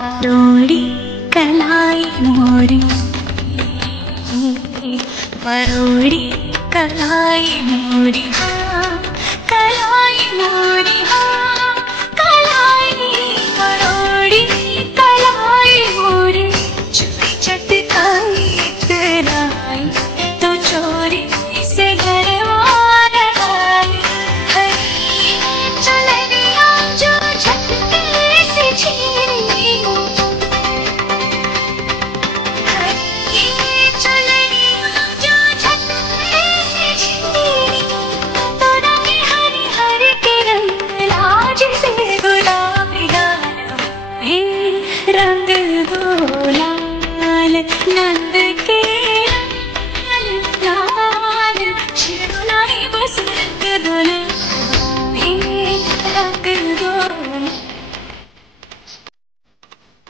मरोड़ी कलाई मोरी, मरोड़ी कलाई मोरी, कलाई मोरी, कलाई मरोड़ी कलाई मोरी, चोरी चटकाई तेराई तो चोरी से घर वार आई, चलनिया जो झटके से छीनी, रंग दो लाल नंद के लाल लाल, शिरोलाई बस रंग दो लाल।